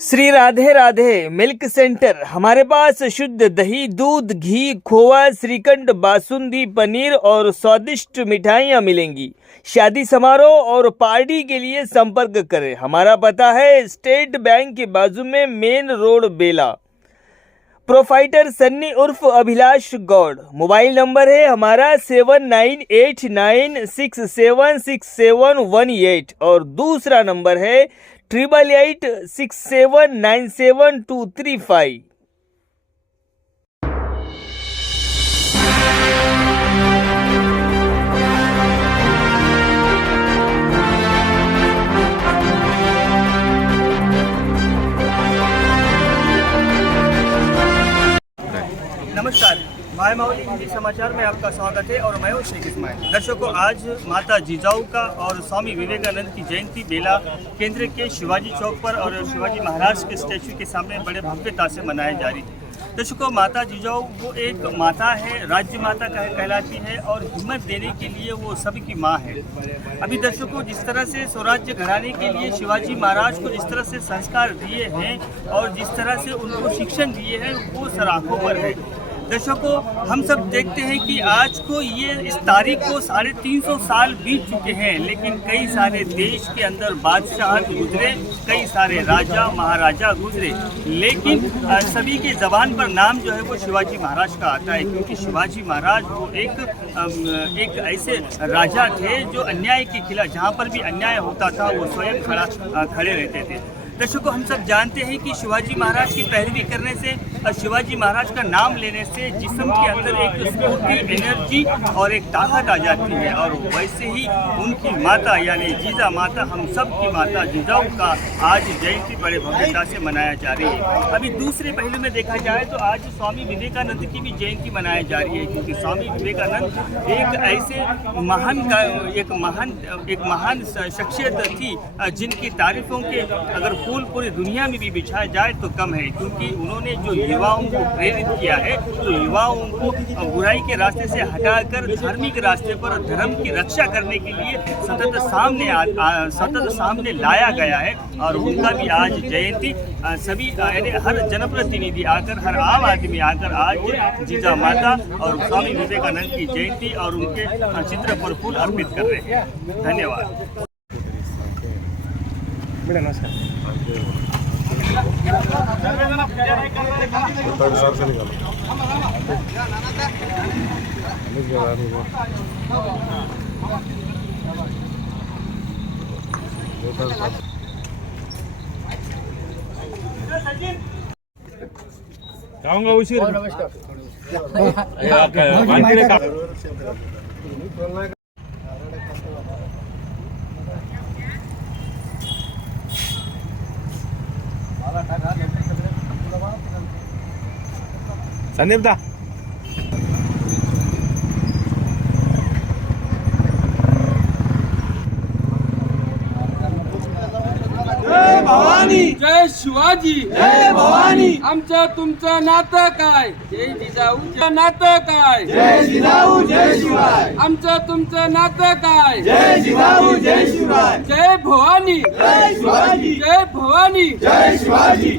Shri Radhe Radhe, milk centre. हमारे पास शुद्ध दही, दूध, घी खोआ श्रीखंड, बासुंदी, पनीर और स्वादिष्ट मिठाइयाँ मिलेंगी। शादी समारोह और पार्टी के लिए संपर्क करें। हमारा पता है स्टेट बैंक के बाजू में main road Bela. Proprietor Sunny उर्फ़ Abhilash Gaud. Mobile number है हमारा seven nine eight nine six seven six seven one eight और दूसरा नंबर है triple eight six seven nine seven two three five my Mauli Hindi समाचार में आपका स्वागत है और मैं हूँ शेख इस्माइल। दर्शकों, आज माता जिजाऊ का और स्वामी विवेकानंद की जयंती बेला केंद्र के शिवाजी चौक पर और शिवाजी महाराज के स्टैचू के सामने बड़े भव्यता से मनाई जा रही है। दर्शकों, माता जिजाऊ वो एक माता है, राज्य माता कह कहलाती है और हिम्मत देने के लिए वो सबकी माँ है। अभी दर्शकों, जिस तरह से स्वराज्य घराने के लिए शिवाजी महाराज को जिस तरह से संस्कार दिए हैं और जिस तरह से उनको शिक्षण दिए हैं, वो सराखों पर है। दर्शकों हम सब देखते हैं कि आज को ये इस तारीख को साढ़े तीन सौ साल बीत चुके हैं, लेकिन कई सारे देश के अंदर बादशाह गुजरे, कई सारे राजा, महाराजा गुजरे। लेकिन सभी के जबान पर नाम जो है वो शिवाजी महाराज का आता है, क्योंकि शिवाजी महाराज वो एक एक ऐसे राजा थे जो अन्याय के खिलाफ, जहाँ पर भी अन्याय होता था, वो स्वयं खड़ा खड़े रहते थे। दर्शकों, हम सब जानते हैं कि शिवाजी महाराज की पैरवी करने से शिवाजी महाराज का नाम लेने से जिसम के अंदर एक स्फूर्ति एनर्जी और एक ताकत आ जाती है। और वैसे ही उनकी माता, यानी जीजा माता, हम सब की माता जिजाऊ का आज जयंती बड़े भव्यता से मनाया जा रही है। अभी दूसरे पहलू में देखा जाए तो आज स्वामी विवेकानंद की भी जयंती मनाई जा रही है, क्योंकि स्वामी विवेकानंद एक ऐसे महान का एक महान एक महान शख्सियत थी, जिनकी तारीफों के अगर फूल पूरी दुनिया में भी बिछाया जाए तो कम है, क्योंकि उन्होंने जो युवाओं को प्रेरित किया है तो युवाओं को बुराई के रास्ते से हटाकर धार्मिक रास्ते पर धर्म की रक्षा करने के लिए सतत सामने आ, आ, सतत सामने लाया गया है और उनका भी आज जयंती। सभी हर जनप्रतिनिधि आकर हर आम आदमी आकर आज जीजा माता और स्वामी विवेकानंद की जयंती और उनके चित्र पर फूल अर्पित कर रहे हैं। धन्यवाद। गाऊँगा उशीर हे आपलं वानखेडे संदीप दा जय शिवाजी. जय भवानी. आमचं तुमचं नातं काय? जय जिजाऊचं नातं काय? जय जिजाऊ जय शिवाय. आमचं तुमचं नातं काय? जय जिजाऊ जय शिवाय. जय भवानी. जय शिवाजी. जय भवानी. जय शिवाजी.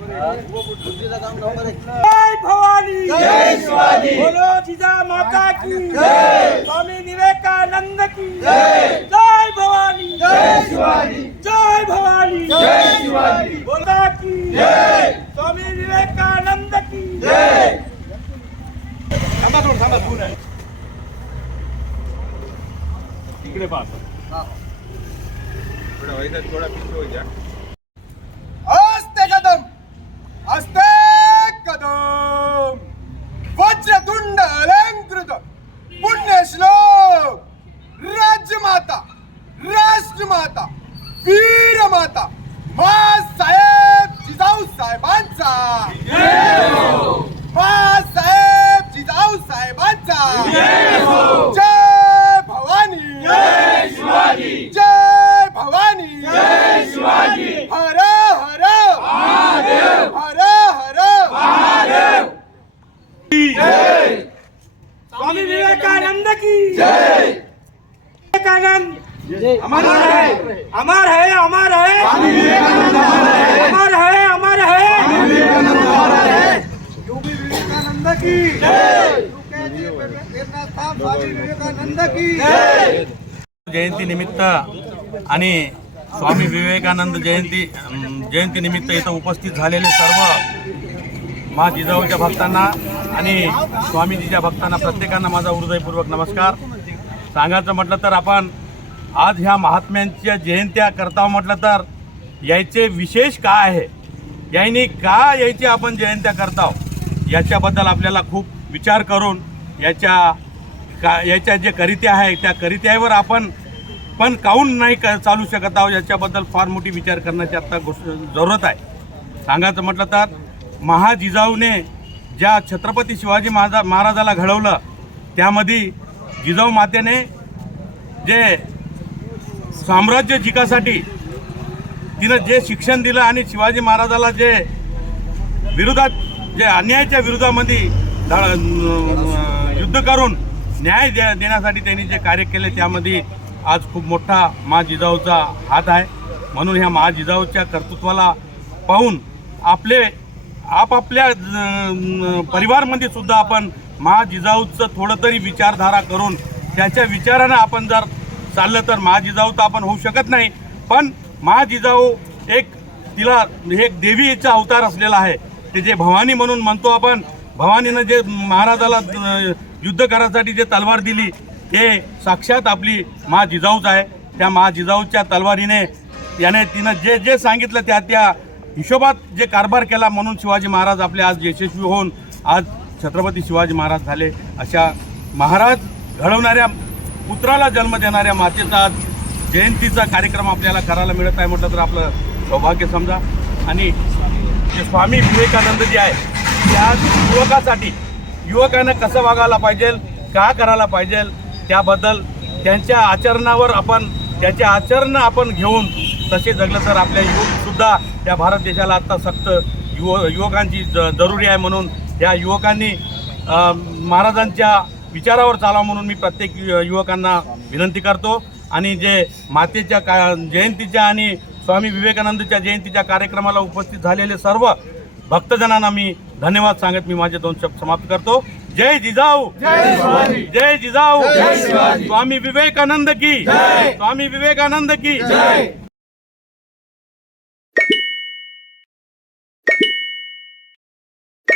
थोडं जय भवानी। जय शिवाजी। बोलो जिजा माता की। जय। स्वामी विवेकानंद की। जय। जय भवानी। जय शिवाजी। जय भवानी। जय शिवाजी। बोला की। जय। स्वामी विवेकानंद की। जय। थांबा थोडं थांबा दूर आहे इकडे पाहतो थोडा व्हायचा थोडा पीछे हो. वीरमाता मा साहेब जिजाऊ साहेबांचा. मा साहेब जिजाऊ साहेबांचा. जय भवानी. जय शिवाजी जय भवानी. जय शिवाजी हर हर. महादेव हर हर. महादेव जय स्वामी विवेकानंद की जय. विवेकानंद. जय. अमर अमर है अमर है। अमर है। अमर है विवेकानंद की। स्वामी विवेकानंद की। जयंतीनिमित्त आणि स्वामी विवेकानंद जयंती जयंतीनिमित्त इथं उपस्थित झालेले सर्व मा जिजाऊच्या भक्तांना आणि स्वामीजीच्या भक्तांना प्रत्येकांना माझा हृदयपूर्वक नमस्कार. सांगायचं म्हटलं तर आपण आज ह्या महात्म्यांच्या जयंत्या करता म्हटलं तर यायचे विशेष काय आहे? यांनी का यायची आपण जयंत्या करताव याच्याबद्दल आपल्याला खूप विचार करून याच्या का याच्या जे करित्या आहे त्या करित्यावर आपण पण काऊन नाही क चालू शकत आहोत? याच्याबद्दल फार मोठी विचार करण्याची आत्ता गोष्ट जरूरत आहे. सांगायचं म्हटलं तर महाजिजाऊने ज्या छत्रपती शिवाजी महाराजा महाराजाला घडवलं त्यामध्ये जिजाऊ मातेने जे साम्राज्य जिकासाठी तिनं जे शिक्षण दिलं आणि शिवाजी महाराजाला जे विरोधात जे अन्यायाच्या विरोधामध्ये युद्ध करून न्याय दे देण्यासाठी त्यांनी जे कार्य केले त्यामध्ये आज खूप मोठा मा जिजाऊचा हात आहे. म्हणून ह्या मा जिजाऊच्या कर्तृत्वाला पाहून आपले आपापल्या परिवारमध्ये सुद्धा आपण मा जिजाऊचं थोडं तरी विचारधारा करून त्याच्या विचारानं आपण जर चाललं तर मा जिजाऊ तर आपण होऊ शकत नाही. पण महाजिजाऊ एक तिला एक देवीचा अवतार असलेला आहे. ते जे भवानी म्हणून म्हणतो आपण भवानीनं जे महाराजाला युद्ध करायसाठी जे तलवार दिली हे साक्षात आपली मा जिजाऊच आहे. त्या महाजिजाऊच्या तलवारीने याने तिनं जे जे सांगितलं त्या त्या हिशोबात जे कारभार केला म्हणून शिवाजी महाराज आपले आज यशस्वी होऊन आज छत्रपती शिवाजी महाराज झाले. अशा महाराज घडवणाऱ्या पुत्राला जन्म देणाऱ्या मातेचा जयंतीचा कार्यक्रम आपल्याला करायला मिळत आहे म्हटलं तर आपलं सौभाग्य समजा. आणि जे स्वामी विवेकानंद जे आहे त्या युवकासाठी युवकांना कसं वागायला पाहिजे का करायला पाहिजे त्याबद्दल त्यांच्या आचरणावर आपण त्याचे आचरण आपण घेऊन तसे जगलं तर आपल्या युवकसुद्धा त्या भारत देशाला आत्ता सक्त युव युवकांची ज जरुरी आहे म्हणून या युवकांनी महाराजांच्या विचारावर चाला म्हणून मी प्रत्येक युवकांना विनंती करतो. आणि जे मातेच्या का जयंतीच्या आणि स्वामी विवेकानंदच्या जयंतीच्या कार्यक्रमाला उपस्थित झालेले सर्व भक्तजनांना मी धन्यवाद सांगत मी माझे दोन शब्द समाप्त करतो. जय जिजाऊ! जय जिजाऊ! स्वामी विवेकानंद की! स्वामी विवेकानंद की!